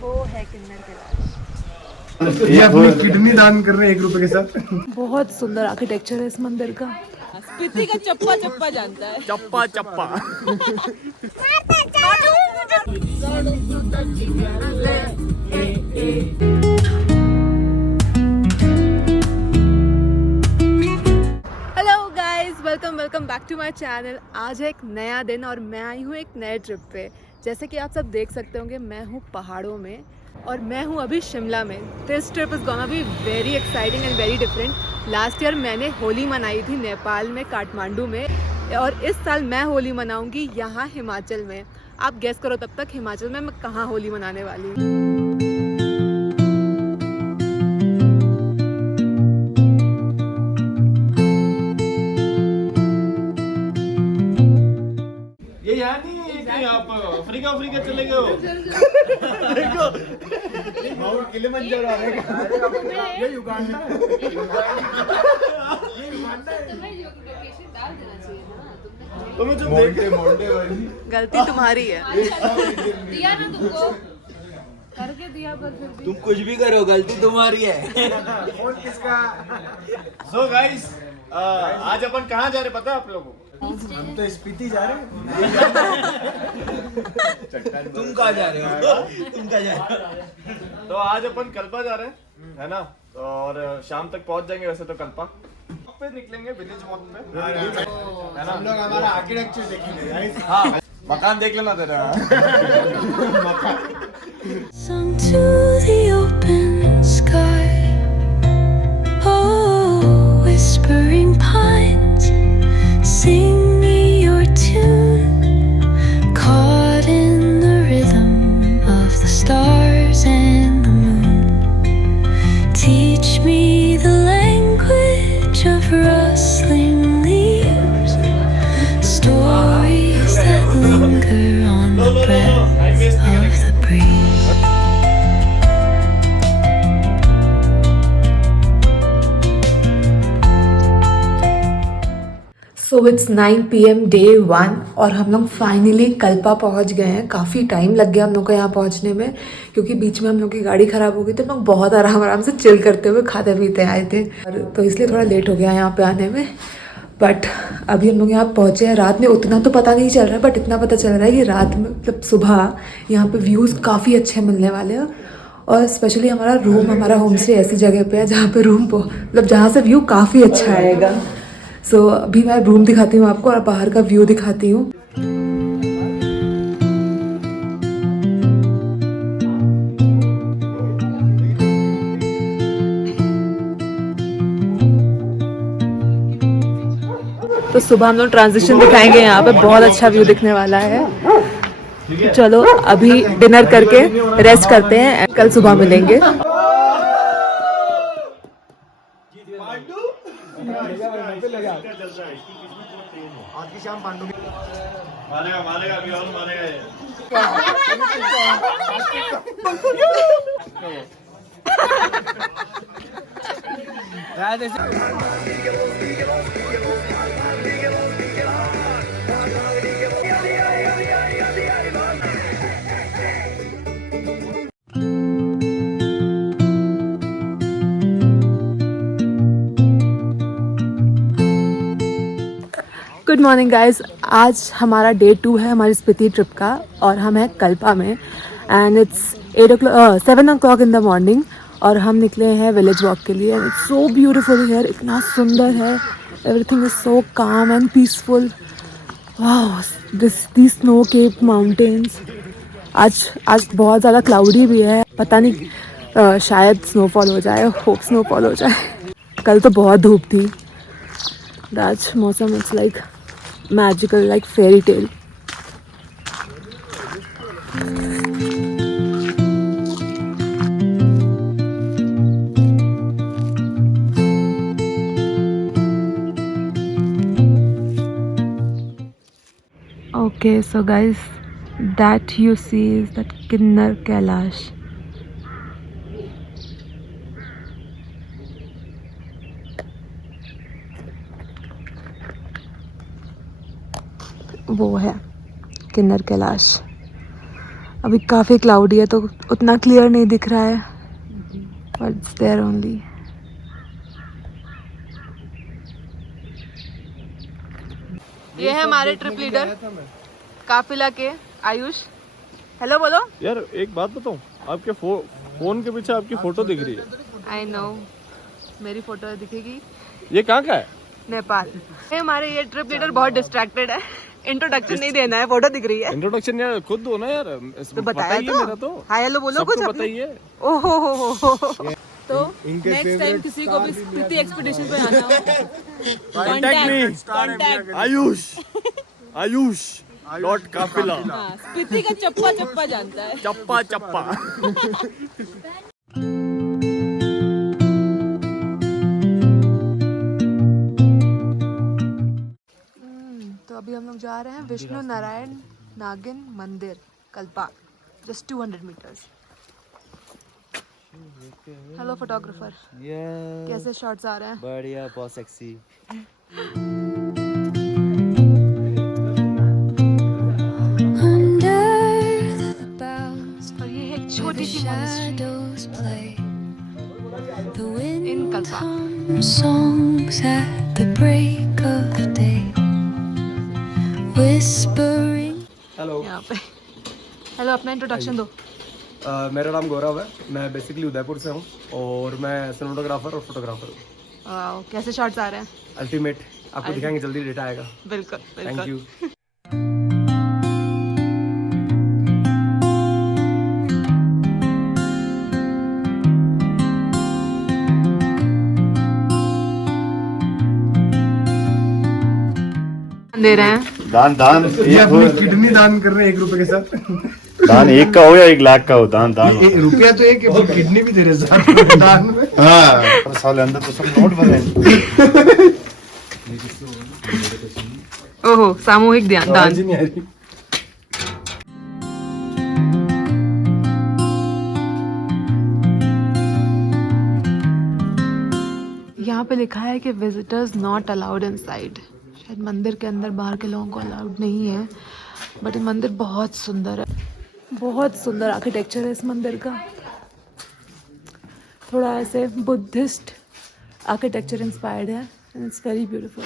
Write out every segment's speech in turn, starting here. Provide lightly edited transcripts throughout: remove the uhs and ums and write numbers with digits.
वो है किन्नर कैलाश। ये अपनी किडनी दान कर रहे हैं 1 रुपए के साथ। बहुत सुंदर आर्किटेक्चर है इस मंदिर का। स्पीति का चप्पा चप्पा जानता है। चप्पा चप्पा। Hello guys, welcome back to my channel. आज है एक नया दिन और मैं आई हूँ एक नए ट्रिप पे। जैसे कि आप सब देख सकते होंगे, मैं हूँ पहाड़ों में और मैं हूँ अभी शिमला में। This trip is gonna be very exciting and very different. Last year मैंने होली मनाई थी नेपाल में, काठमांडू में, और इस साल मैं होली मनाऊंगी यहाँ हिमाचल में। आप गेस करो तब तक हिमाचल में मैं कहाँ होली मनाने वाली हूँ। ये यहाँ नहीं कि आप अफ्रीका चले गए हो। देखो माउंट किलिमंजारो आएगा। ये युगांडा है। ये युगांडा है। तुम्हें लोकेशन डाल देना चाहिए ना। तुम्हें जो देखे गलती तुम्हारी है। दिया ना तुमको करके दिया, पर फिर भी तुम कुछ भी करो, गलती तुम्हारी है। फोन किसका? सो गाइस, आज अपन कहाँ जा रहे पता है आप लोगों को? हम तो स्पीति जा रहे हैं। तुम कहाँ जा रहे हो? तुम कहाँ जा रहे हो? तो आज अपन कल्पा जा रहे हैं, है ना? और शाम तक पहुंच जाएंगे वैसे तो कल्पा पे निकलेंगे, विलेज वॉक पे, है ना? हम लोग हमारा आर्किटेक्चर देखेंगे। हाँ, मकान देख लेना तेरा। Sung to the open sky, oh, whispering pines, sing me your tune, caught in the rhythm of the stars and the moon. Teach me the language of rustling leaves, stories that linger on the breath of the breeze. So it's 9 PM day 1 और हम लोग finally Kalpa पहुंच गए हैं। काफ़ी time लग गया हम लोग को यहाँ पहुंचने में, क्योंकि बीच में हम लोग की गाड़ी ख़राब हो गई तो हम लोग बहुत आराम से चिल करते हुए खाते पीते आए थे, और तो इसलिए थोड़ा लेट हो गया यहाँ पे आने में। बट अभी हम लोग यहाँ पहुँचे हैं। रात में उतना तो पता नहीं चल रहा है, बट इतना पता चल रहा है कि रात में मतलब सुबह यहाँ पर व्यूज़ काफ़ी अच्छे मिलने वाले हैं। और स्पेशली हमारा होम स्टे ऐसी जगह पे है जहाँ पे मतलब जहाँ से व्यू काफ़ी अच्छा आएगा। सो अभी मैं रूम दिखाती हूँ आपको और बाहर का व्यू दिखाती हूँ। तो सुबह हम लोग ट्रांजिशन दिखाएंगे, यहाँ पे बहुत अच्छा व्यू दिखने वाला है। तो चलो अभी डिनर करके रेस्ट करते हैं, कल सुबह मिलेंगे। आज की शाम पांडु मारेगा अभी और मारेगा ये। गुड मॉर्निंग गाइज, आज हमारा डे 2 है हमारी स्पीति ट्रिप का और हम हैं कल्पा में and it's 7 o'clock in the morning और हम निकले हैं विलेज वॉक के लिए। इट्स सो ब्यूटीफुल हियर, इतना सुंदर है, एवरीथिंग इज सो काम एंड पीसफुल। वाह, दी स्नो केप माउंटेन्स। आज बहुत ज़्यादा क्लाउडी भी है, पता नहीं शायद स्नोफॉल हो जाए, होप स्नोफॉल हो जाए। कल तो बहुत धूप थी। आज मौसम it's like magical, like fairy tale. Okay, so guys, that you see is that Kinnar Kailash. वो है किन्नर कैलाश। अभी काफ़ी क्लाउडी है तो उतना क्लियर नहीं दिख रहा है, बट इट्स देयर ओनली। ये है हमारे ट्रिप लीडर काफिला के आयुष। हेलो बोलो। यार एक बात बताऊं, आपके फोन के पीछे आपकी फोटो दिख रही है। आई नो, मेरी फोटो दिखेगी। ये कहाँ का है? नेपाल। ये हमारे ये ट्रिप लीडर बहुत डिस्ट्रैक्टेड है, इंट्रोडक्शन नहीं देना है, फोटो दिख रही है। इंट्रोडक्शन यार खुद दो ना यार, तो बताया तो। मेरा तो हाय हेलो बोलो कुछ अपने। बताइए। ओहो हो। तो नेक्स्ट टाइम किसी को भी स्पीति एक्सपीडिशन पे आना हो, कांटेक्ट आयुष डॉट काफिला। स्पीति का चप्पा जानता है। चप्पा तो अभी हम लोग जा रहे हैं विष्णु नारायण नागिन मंदिर Kalpa, just 200 metres. Hello photographer, कैसे शॉट्स आ रहे हैं? बढ़िया, बहुत सेक्सी। और ये है एक छोटी सी इन Kalpa. songs at the break of day, whispering. Hello, यहाँ पे हेलो, अपना इंट्रोडक्शन दो। मेरा नाम गौरव है, मैं बेसिकली उदयपुर से हूँ और मैं सिनेमेटोग्राफर और फोटोग्राफर हूँ। वाओ, कैसे शॉट्स आ रहे हैं? अल्टीमेट, आपको दिखाएंगे जल्दी, डेटा आएगा। बिल्कुल थैंक यू। दे रहे हैं दान ये अपनी किडनी दान कर रहे हैं 1 रुपए के साथ। दान 1 का हो या 1 लाख का हो, दान रुपया तो एक किडनी भी दे रहे साथ दान में। हाँ, पर साले अंदर तो सब नोट बने। ओहो, सामूहिक दान। नहीं आ रही। यहाँ पे लिखा है कि विजिटर्स नॉट अलाउड इनसाइड। शायद मंदिर के अंदर बाहर के लोगों को अलाउड नहीं है, बट ये मंदिर बहुत सुंदर है, बहुत सुंदर आर्किटेक्चर है इस मंदिर का। थोड़ा ऐसे बुद्धिस्ट आर्किटेक्चर इंस्पायर्ड है, and it's very beautiful.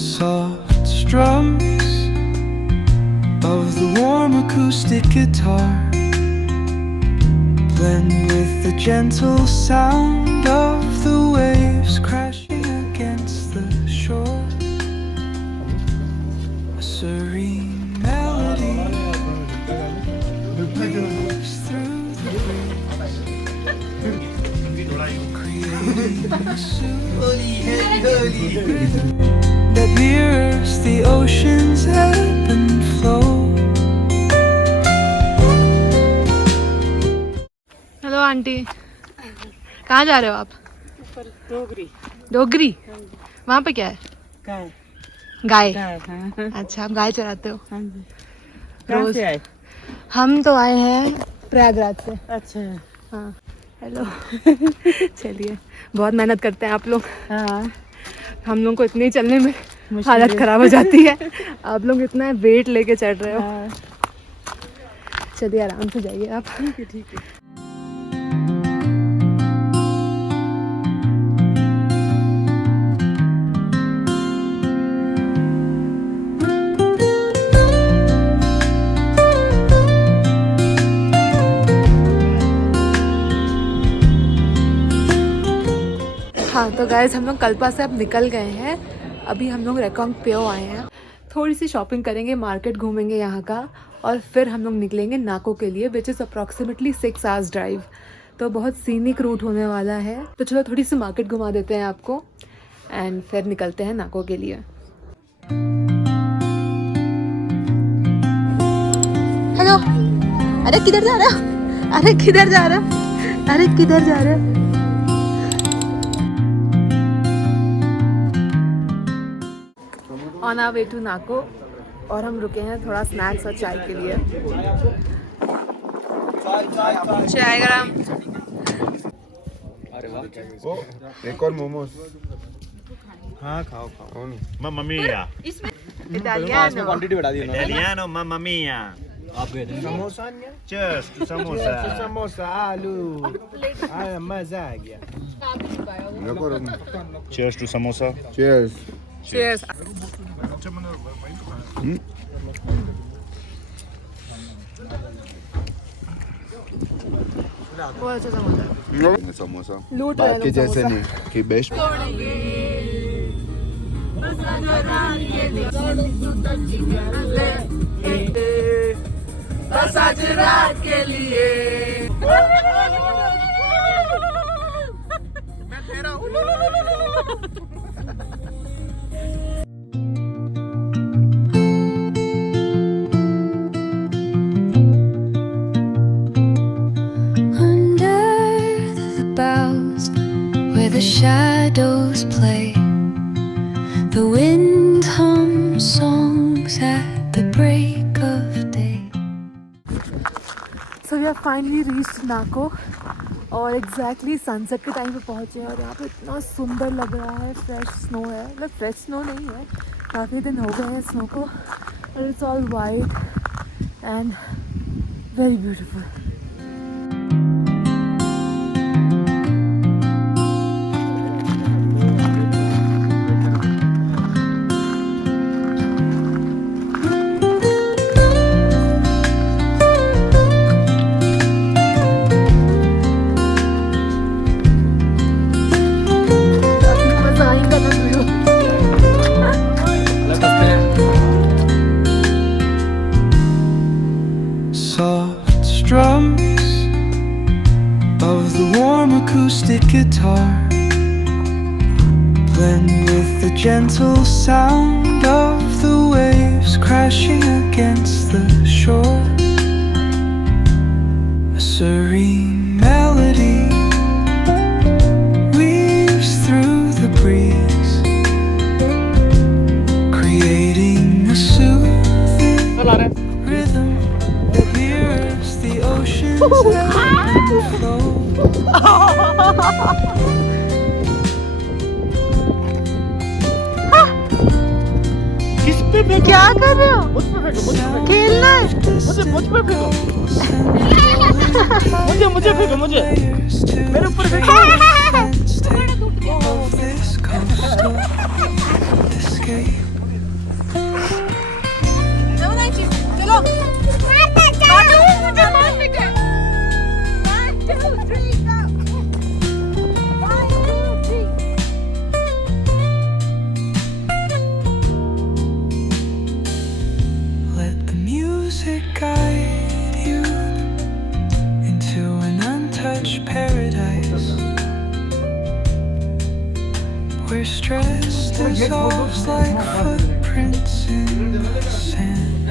Soft strums of the warm acoustic guitar blend with the gentle sound of the waves crashing against the shore. A serene melody moves through the breeze, creating a soothing that mirrors the ocean's ebb and flow. Hello aunty, कहाँ जा रहे हो आप? डोगरी। वहाँ पे क्या है? गाय। अच्छा, आप गाय चराते हो? रोज आए? हम तो आए हैं प्रयागराज से। अच्छा, हाँ। हेलो। चलिए, बहुत मेहनत करते हैं आप लोग। हाँ, हम लोग को इतने चलने में हालत खराब हो जाती है, आप लोग इतना वेट लेके चढ़ रहे हो। चलिए आराम से जाइए आप। ठीक है। हाँ तो गाइस, हम लोग कल्पा से अब निकल गए हैं। अभी हम लोग रेकोंग पेओ आए हैं, थोड़ी सी शॉपिंग करेंगे, मार्केट घूमेंगे यहाँ का, और फिर हम लोग निकलेंगे नाको के लिए, which is approximately 6 hours drive. तो बहुत सीनिक रूट होने वाला है, तो चलो थोड़ी सी मार्केट घुमा देते हैं आपको, एंड फिर निकलते हैं नाको के लिए। हेलो, अरे किधर जा रहा? अरे किधर जा रहा? अरे किधर जा रहा? ऑन आवर वे टू नाको, और हम रुके हैं थोड़ा स्नैक्स और चाय के लिए। चाय गरम। एक और मोमोज। हाँ खाओ खाओ। Mamma mia. इटालियानो। क्वांटिटी बढ़ा दी उन्होंने। Italiano, mamma mia. Cheers to samosa. Cheers to samosa. Cheers. Cheers. बहुत अच्छा समोसा है। समोसा लूट रहे हैं बाकी लोग जैसे समोसा। नहीं कि बेस्ट बस आज रात के लिए मैं तेरा Under the boughs where the shadows play, the wind hums songs at the break of day. So we have finally reached Nako और एग्जैक्टली सनसेट के टाइम पे पहुँचे और यहाँ पे इतना सुंदर लग रहा है। फ्रेश स्नो है, मतलब फ्रेश स्नो नहीं है, काफ़ी दिन हो गए हैं स्नो को, और it's all white and very beautiful. Soft strums of the warm acoustic guitar blend with the gentle sound of the waves crashing against the shore. A serene melody weaves through the breeze, creating a soothing rhythm that mirrors the ocean's ebb and flow. क्या कर रहे हो? खेलना है? मुझे फेंको मुझे मेरे ऊपर Let the music guide you into an untouched paradise where stress dissolves like footprints in the sand.